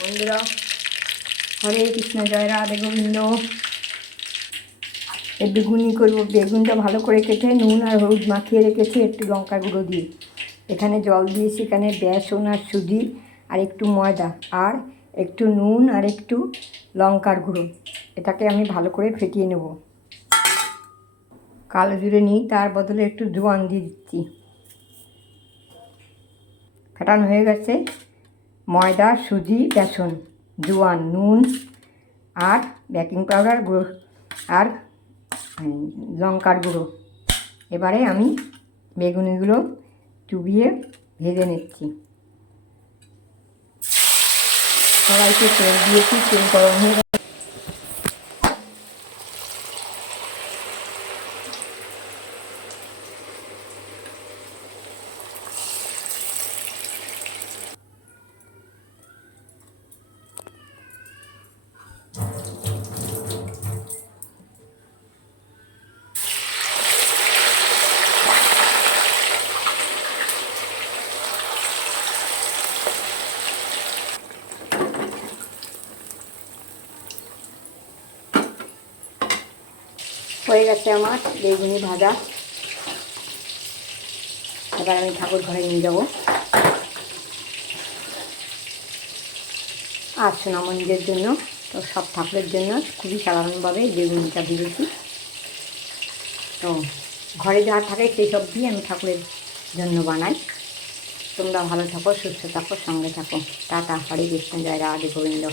বন্ধুরা হরে কৃষ্ণ জয় রাধে গোবিন্দ এর বেগুনি করব, বেগুনটা ভালো করে কেটে নুন আর হলুদ মাখিয়ে রেখেছি, একটু লঙ্কা গুঁড়ো দিয়ে। এখানে জল দিয়েছি, এখানে বেসন আর সুজি আর একটু ময়দা আর একটু নুন আর একটু লঙ্কার গুঁড়ো। এটাকে আমি ভালো করে ফেটিয়ে নেব। কালো জুড়ে নিই, তার বদলে একটু জোয়ান দিয়ে দিচ্ছি। ফেটানো হয়ে গেছে। ময়দা, সুজি, বেসন, জোয়ান, নুন আর বেকিং পাউডার গুঁড়ো আর লঙ্কার গুঁড়ো। এবারে আমি বেগুনিগুলো চুবিয়ে ভেজে নিচ্ছি। সবাইকে তেল দিয়েছি, তেল গরম হয়ে হয়ে গেছে আমার, বেগুনি ভাজা। এবার আমি ঠাকুর ঘরে নিয়ে যাব। আর সোনা মন্দিরের জন্য, তো সব ঠাকুরের জন্য খুবই সাধারণভাবে বেগুনিটা ভেজেছি। তো ঘরে যা থাকে সেই সব দিয়ে আমি ঠাকুরের জন্য বানাই। তোমরা ভালো থাকো, সুস্থ থাকো, সঙ্গে থাকো। টাটা, হরে কৃষ্ণ, জয় রাধে গোবিন্দ।